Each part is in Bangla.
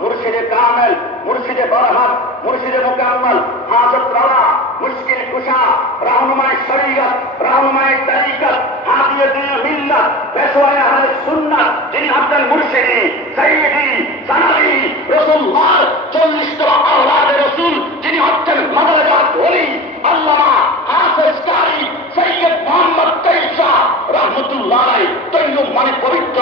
মুর্শিদে কামেল, মুর্শিদে বরহাম, মুর্শিদে মুকাম্মল, হাজত রাওয়া, মুশকিল কুশা, রাহনুমায়ে শরীয়ত, রাহনুমায়ে তরিকত, হাদিয়ে দিন মিল্লাত, পেশওয়ায়ে আহলে সুন্নাত, যিনি আপনার মুর্শিদি, সাইয়্যিদি, সানাদি, রাসূলুল্লাহ 40তম আওলাদে রাসূল, যিনি হচ্ছেন মাদারজাত ওলি আল্লামা হাফেজ কারি সৈয়দ মোহাম্মদ তৈয়ব রহমতুল্লাহ আলাইহি। তৈয়ব মানে পবিত্র,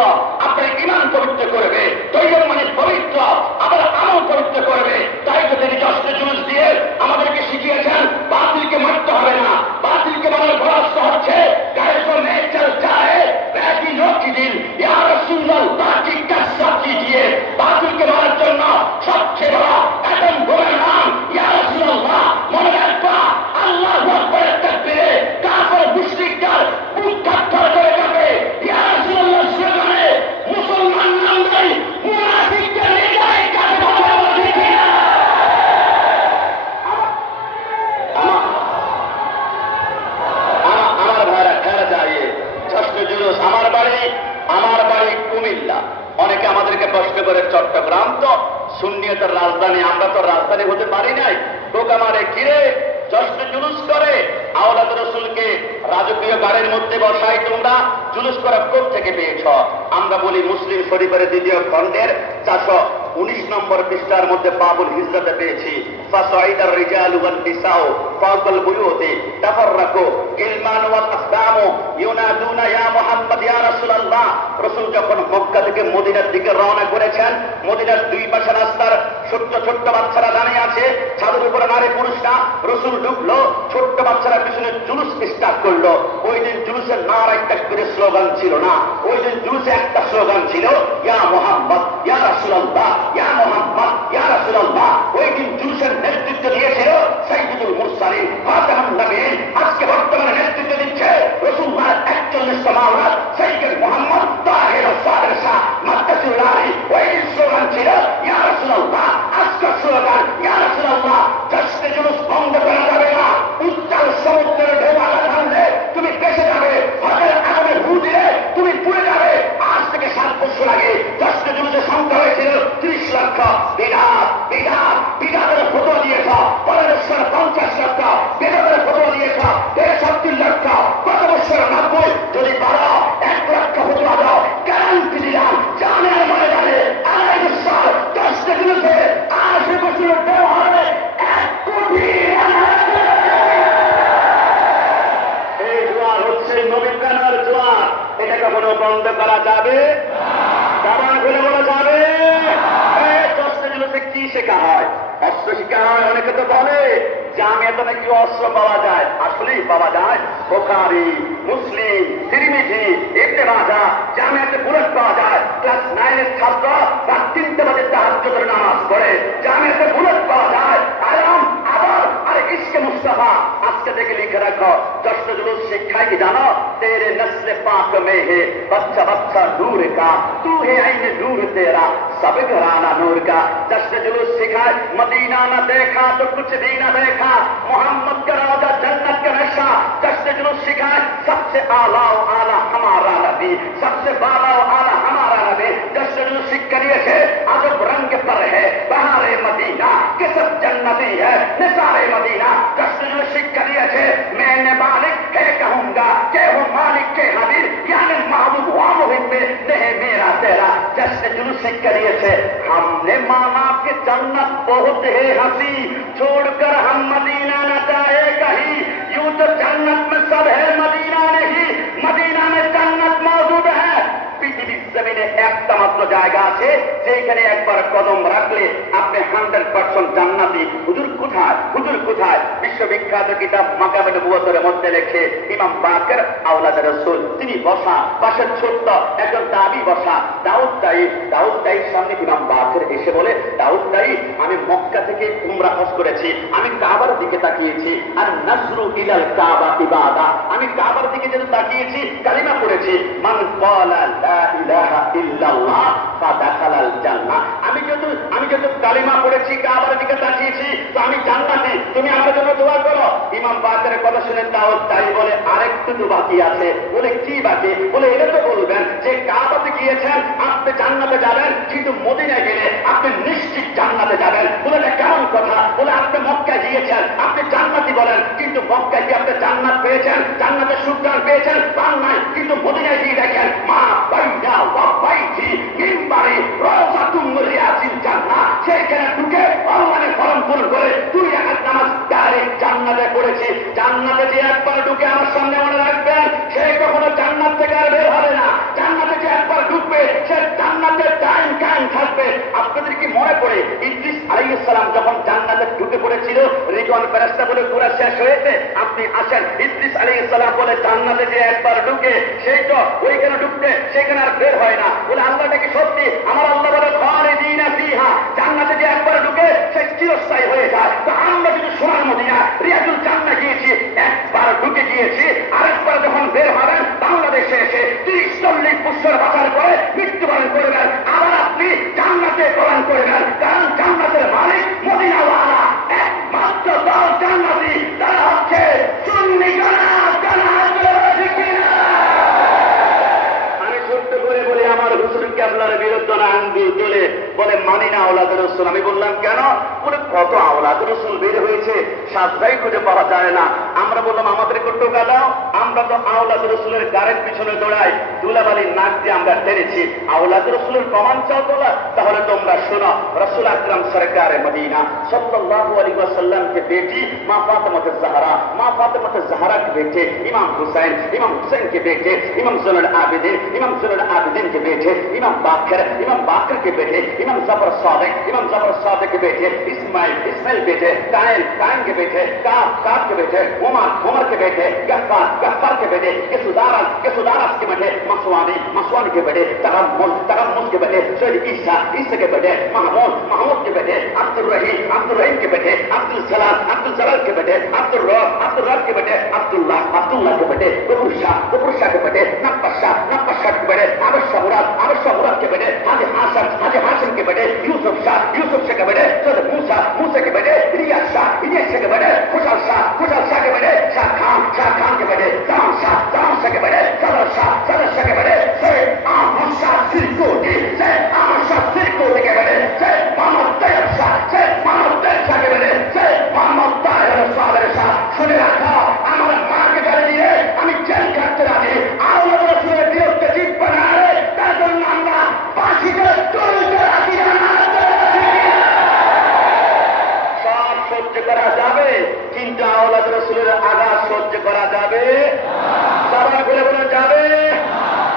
আপনার ঈমান পবিত্র করবে। তৈয়ব মানে পবিত্র, আবার আমল পবিত্র করবে। তাই তো তিনি জশ্নে জুলুস দিয়ে আমাদেরকে শিখিয়েছেন বাতিলকে মারতে হবে না। বাতিলকে বলার ভরসা হচ্ছে গায়সো মে চল যায় রাজি নোকি দিন ইয়া রাসূলুল্লাহ কি কাসাব कीजिए। বাতিলকে মারার জন্য সবচেয়ে বড় একদম গোড়ার নাম ইয়া রাসূলুল্লাহ। মনে রাখবা আল্লাহু আকবার তাকবীরে কাফের মুশরিকদের বুক কাফার করে যাবে। ইয়া রাসূলুল্লাহ স্লোগানে মুসলমান নাম দেয় মুনাফিকদের হৃদয়ে কাফের কথা বলে কিনা। আমার ভাইরা খেলা চাইয়ে জশ্নে জুলুস। আমার বাড়ি কুমিল্লা। অনেকে আমাদেরকে প্রশ্ন করে চট্টগ্রাম তো সুন্নিয়তের রাজধানী, আমরা তো রাজধানী হতে পারি নাই। টোকা মারে কিরে জশ্নে জুলুস করে আওলাদ রাসূলকে রাজকীয় গাড়ির মধ্যে বসাই তোমরা জুলুস করা কোত্থেকে পেয়েছ? আমরা বলি মুসলিম শরীফের 2য় খণ্ডের 419 নম্বর পৃষ্ঠার মধ্যে বাবুল হিজরতে পেয়েছি। ফাসাইদার রিজালু ওয়ান নিসাউ ফাওকাল বুয়ুতি তাফাররাকু গিলমান ওয়াল আসদামু ইউনাদুনা ইয়া মুহাম্মদ ইয়া রাসূলুল্লাহ। রাসূল যখন মক্কা থেকে মদিনার দিকে রওনা করেছেন, মদিনার 2 পাশে রাস্তার ছোট্ট ছোট্ট বাচ্চারা দাঁড়িয়ে আছে, ছাদের উপরে নারী পুরুষরা। রাসূল ঢুকলো, ছোট্ট বাচ্চারা পিছনে জুলুস স্টার্ট করলো। ওই দিন জুলুসের নারায়ে তাকবীরের স্লোগান ছিল না, ওই দিন জুলুসে একটা স্লোগান ছিল ইয়া মুহাম্মদ ইয়া রাসূলুল্লাহ, ইয়া মুহাম্মদ ইয়া রাসূলুল্লাহ। ওই দিন জুলুসের নেতৃত্ব দিয়েছিল সাইয়্যিদুল মুরসালিন খাতামুন নবীয়্যিন। আজকে বর্তমানে নেতৃত্ব দিচ্ছে রাসূলুল্লাহ 41তম আওলাদ সাইয়্যিদ মুহাম্মদ তাহের সাদের শাহ মাদ্দাসুল আলী। ওই দিন স্লোগান ছিল ইয়া রাসূলুল্লাহ। আজকে স্লোগান ইয়া রাসূলুল্লাহ। জশ্নে জুলুস বন্ধ করা যাবে না। উত্তাল সমুদ্রের ঢেউ আঘাত হানলে তুমি বেঁচে যাবে, হজের আগুনে হু দিলে তুমি পুড়ে যাবে। আজ থেকে 7 বছর আগে জশ্নে জুলুসের সংখ্যা হয়েছিল 30 লক্ষ। বিদাতের ফতোয়া দিয়েছ পরেশ্বর 50 লক্ষ, বেদাতের ফতোয়া দিয়েছ 63 লক্ষ। গত বছর 90। যদি পারো 1 লক্ষ ফতোয়া দাও, গ্যারান্টি দিলাম জানের ময়দানে আড়াই বছর জশ্নে জুলুসে 80 বছরের ঢেউ হবে 1 কোটি। এই জোয়ার হচ্ছে নবী প্রেমের জোয়ার। এটা কখনো বন্ধ করা যাবে? দাবান খুলে বলা যাবে? জশ্নে জুলুসে কি শেখা হয়? অস্ত্র শেখা হয়। অনেকে তো বলে জামিয়াতে নাকি অস্ত্র পাওয়া যায়। আসলেই পাওয়া যায়। বুখারী, মুসলিম, তিরমিজি, ইবনে মাজাহ, জামিয়াতে বুলেট পাওয়া যায়। ক্লাস 9 এর ছাত্র রাত 3টে বাজে তাহাজ্জুদের নামাজ পড়ে, জামিয়াতে বুলেট পাওয়া যায়। আরাম আবার আরে ইশকে মুস্তাফা। আজকে থেকে লিখে রাখো জশ্নে জুলুস শিক্ষায় কি জানো? तेरे नस्ल पाक में है बच्चा बच्चा नूर का, तू है ऐन नूर तेरा सब घराना नूर का। जश्न जुलूस सिखाए मदीना न देखा तो कुछ भी न देखा, मोहम्मद का रौजा जन्नत का नशा। जश्न जुलूस सिखाए सबसे आला आला हमारा नबी, सबसे बाला आला हमारा नबी। जश्न जुलूस शिक्षा दिए थे अजब रंग पर है बहारे मदीना के सब जन्नती है निसारे मदीना। जश्न जुलूस शिक्षा दिए थे मैंने मालिक है कहूंगा के हो मालिक के हबीब, यानी महबूब हुआ मुहिब में नहीं मेरा तेरा। जश्न जुलूस शिक्षा दिए थे हमने माना कि जन्नत बहुत है हंसी, छोड़कर हम मदीना न जाए कहीं। यूं तो जन्नत में सब है मदीना नहीं, मदीना में जन्नत मौजूद है। পৃথিবীর জমিনে একটা মাত্র জায়গা আছে যেখানে একবার কদম রাখলে আপনি 100% জান্নাতি। হুজুর কোথায়? হুজুর কোথায়? বিশ্ববিখ্যাত কিতাব মাকাবে নবুয়তের মধ্যে লেখে ইমাম বাকের আওলাদ রাসূল, তিনি বসা, পাশে ছোট্ট একজন দাবি বসা দাউদ দাইর সামনে ইমাম বাকের এসে বলে, দাউদ দাই আমি মক্কা থেকে উমরা হজ করেছি, আমি কাবার দিকে তাকিয়েছি, আর নাসরু ইলাল কাবা ইবাদা, আমি কাবার দিকে যেন তাকিয়েছি কালিমা পড়েছি মান ক্বালা লা ইলাহা ইল্লাল্লাহ ফাদাখালাল জান্নাহ। আমি যত তো কালিমা পড়েছি, কাবার দিকে তাকিয়েছি, তো আমি জান্নাতি, তুমি আমার জন্য দোয়া করো। ইমাম বাকের কথা শুনে তাই বলে আরেকটু তো বাকি আছে। বলে কি বাকি? বলে এটা তো বলবেন যে কাবাতে গিয়েছেন আপনি জান্নাতে যাবেন, কিন্তু মদিনায় গেলে আপনি নিশ্চিত জান্নাতে যাবেন। বলে এটা কেমন কথা? বলে আপনি মক্কায় গিয়েছেন, আপনি জান্নাতি বলেন, কিন্তু মক্কায় গিয়ে আপনি জান্নাত পেয়েছেন, জান্নাতের সুগ্রাণ পেয়েছেন, পান নাই, কিন্তু মদিনায় গিয়ে দেখেন মা বাইনা ওয়া বাইতি মিম্বারে রাওযাতুম মিন রিয়াজিল জান্নাহ, সেখানে ঢুকে আল্লাহর ফরম পূরণ করে 2 রাকাত নামাজ ডাইরেক্ট জান্নাতে পড়েছি। জান্নাতে যে একবার ঢুকে আমার সামনে মনে রাখবেন, সে কখনো জান্নাত থেকে আর বের হবে না। জান্নাতে যে একবার ঢুকবে সে জান্নাতের টাইম কায়েম থাকবে। আপনাদের কি মনে পড়ে ইদ্রিস আলাইহিস সালাম যখন জান্নাতে ঢুকে পড়েছিল, রিজওয়ান ফেরেশতা বলে পুরো শেষ হয়েছে, আপনি আসেন। ইদ্রিস আলাইহিস সালাম বলে জান্নাতে যে একবার ঢুকে সেই তো ওইখানে ঢুকতে সেখানে আর বের হয় না। বলে আল্লাহটা কি সত্যি? আমার আল্লাহ বলে খালিদিনা ফিহা, জান্নাতে যে একবার ঢুকে সে চিরস্থায়ী হয়ে যায়। তো আমরা যদি সোনার মদিনা রিয়াজুল জান্নাহ গিয়েছি, একবার ঢুকে গিয়েছি, আরেকবার যখন বের হবেন বাংলাদেশে এসে 30-40 বছর বাঁচার পরে মৃত্যুবরণ করবেন, আবার আপনি জান্নাতে প্রদান করবেন। কারণ জান্নাতের মালিক মদিনাওয়ালা, একমাত্র দল জান্নাতি তারা হচ্ছে সুন্নি আমার হুজুর কেবলার বিরুদ্ধে আঙ্গুল তুলে বলে মানি না আওলাদের রসুল। আমি বললাম কেন? বলে কত আওলাদের রসুল বের হয়েছে, সাতটাই খুঁজে পাওয়া যায় না। আমরা বললাম আমাদেরকে টোকা দাও, আমরা তো আওলাদের রসুলের গাড়ির পিছনে দৌড়াই, ধুলাবালির নাক দিয়ে আমরা টেনেছি। আওলাদের রসুলের প্রমাণ চাও তোলা? তাহলে তোমরা শোনো, রসুল আকরাম সরকারে মদিনা সাল্লাল্লাহু আলাইহি ওয়াসাল্লাম के बेटी मां फातिमा ज़हरा, मां फातिमा ज़हरा के बेटे इमाम हुसैन के बेटे इमाम ज़ुनुल आबिदीन के बेटे इमाम बाकर के बेटे इमाम जफर सादिक के बेटे इस्माइल बेटे कायन के बेटे काब के बेटे उमर के बेटे गफ्फार के बेटे केसुदारस के बेटे मसवानी के बेटे तरम्मुस के बेटे सैयद ईसा के बेटे महमूद के बेटे अब्दुल रहीम के बेटे अब्दुल जलाल के बेटे अब्दुल रब के बेटे अब्दुल्लाह के बेटे गफूर शाह के बेटे नक्काश के बेटे आबश मुराद के बेटे हाजी हाशिम के बेटे यूसुफ शाह के बेटे सैयद मूसा के बेटे इलियास शाह के बेटे खुशहाल शाह के बेटे शाह खान के बेटे तमाम शाह के बेटे सदर शाह के बेटे सैयद अहमद शाह सिरकोटी के बेटे सैयद मोहम्मद तैयब शाह के बेटे सैयद मोहम्मद ताहिर सादर शाह। শুনে রাখো, আমার মাকে গালি দিয়ে আমি জেল কাটতে রাজি। আল্লাহ রাসূলের বিরুদ্ধে জিত বানালে তার জন্য আমরা ফাঁসিতে তুলতে রাজি না। সব সহ্য করা যাবে, কিন্তু আওলাদ রাসূলের আঘাত সহ্য করা যাবে? সবাই বলে বলে যাবে।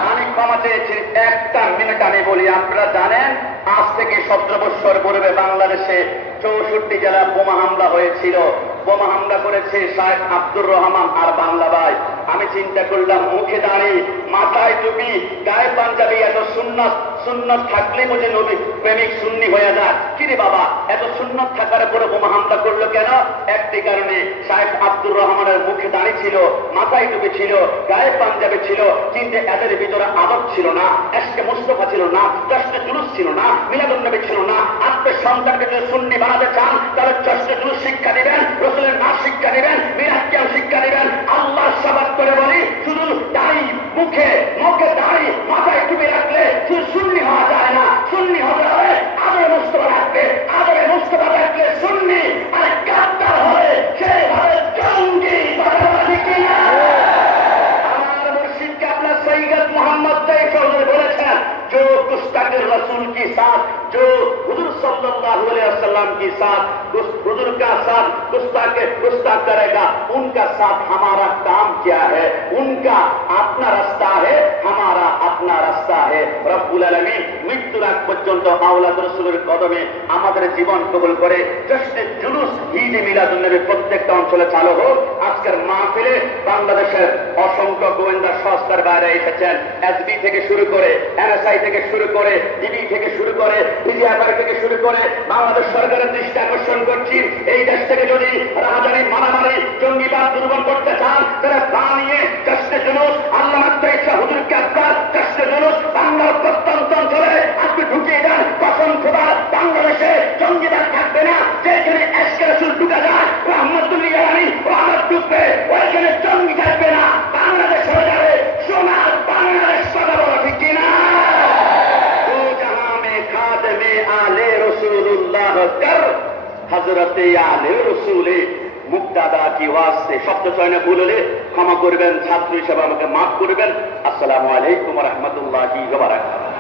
আমি ক্ষমা চেয়েছি, একটা মিনিট আমি বলি। আপনারা জানেন আজ থেকে 17 বছর পূর্বে বাংলাদেশে 64 জেলা বোমা হামলা হয়েছিল। বোমা হামলা করেছে শায়েখ আব্দুর রহমান আর বাংলা ভাই। আমি চিন্তা করলাম, মুখে দাঁড়ি, মাথায় টুপি, গায়ে পাঞ্জাবি, এত সুন্নত থাকলে বুঝে নবী প্রেমিক সুন্নি হয়ে যায়। কিরে বাবা, এত সুন্নত থাকার পরে বোমা হামলা করলো কেন? একটি কারণে, শায়েখ আব্দুর রহমানের মুখে দাঁড়ি ছিল, মাথায় টুপি ছিল, গায়ে পাঞ্জাবি ছিল, কিন্তু এদের ভিতরে আদব ছিল না, এশকে মুস্তফা ছিল না, জশ্নে জুলুস ছিল না, মিলাদুন নবী ছিল না। আপনার সন্তানকে যদি সুন্নি বানাতে চান তাহলে জশ্নে জুলুস শিক্ষা দিবেন, রসুলের নাচ শিক্ষা দিবেন, মিরাজকেও শিক্ষা দিবেন। আল্লাহ সাবাত করে বলি, শুধু দাড়ি, মুখে দাড়ি, মাথায় টুপি রাখলে শুধু সুন্নি হওয়া যায় না। সুন্নি হতে হবে আদরে মুস্তফা রাখবে, আদরে মুস্তফা রাখলে সুন্নি, আর গাদ্দার হলে সেইভাবে জঙ্গি। আমার মুর্শিদকে আপনার সৈয়দ মোহাম্মদ তাইফ চৌধুরী বলেছেন, जो गुस्ताखे रसूल के साथ, जो हुजूर सल्लल्लाहु अलैहि वसल्लम के साथ, हुजूर का साथ गुस्ताख करेगा, उनका साथ हमारा काम क्या है? उनका अपना रास्ता है, हमारा अपना रास्ता है। रब्बुल आलामीन মৃত্যুর আগ পর্যন্ত আওলাদ রাসূলের কদমে আমাদের জীবন কবুল করে জশ্নে জুলুস, ঈদ মিলাদুন নবী প্রত্যেকটা অঞ্চলে চালু হোক। আজকের মাহফিলে বাংলাদেশের অসংখ্য গোয়েন্দা সংস্থার বাইরে এসেছেন, এসবি থেকে শুরু করে, এনএসআই থেকে শুরু করে, ডিবি থেকে শুরু করে, বিজিআরআই থেকে শুরু করে বাংলাদেশ সরকারের দৃষ্টি আকর্ষণ করছি, এই দেশ থেকে যদি রাহাজানি, মারামারি, জঙ্গিবাদ দুর্বল করতে চান, তারা তা নিয়ে জশ্নে জুলুস, আল্লামা তাইফা হুজুরকে আকবার, জশ্নে জুলুস বাংলার প্রত্যন্ত অঞ্চলে আজকে ঢুকিয়ে দেন। কসম খোদা, বাংলাদেশে রসুল ঢুকে যায়, রহমতুল্লাহ আলাইহি ও আমার ঢুকবে, ওইখানে জঙ্গি থাকবে না, বাংলাদেশ হয়ে যাবে সোনার বাংলাদেশ। কথা বলো ঠিক কিনা? ও জাহাঁ মে খাদেমে আলে রসুল্লাহ কর, হযরতে আলে রসুলে মুক্তাদা কি ওয়াস্তে। শব্দ চয়নে ভুল হলে ক্ষমা করবেন, ছাত্র হিসেবে আমাকে মাফ করবেন। আসসালামু আলাইকুম ওয়া রাহমাতুল্লাহি ওয়া বারাকাতুহু।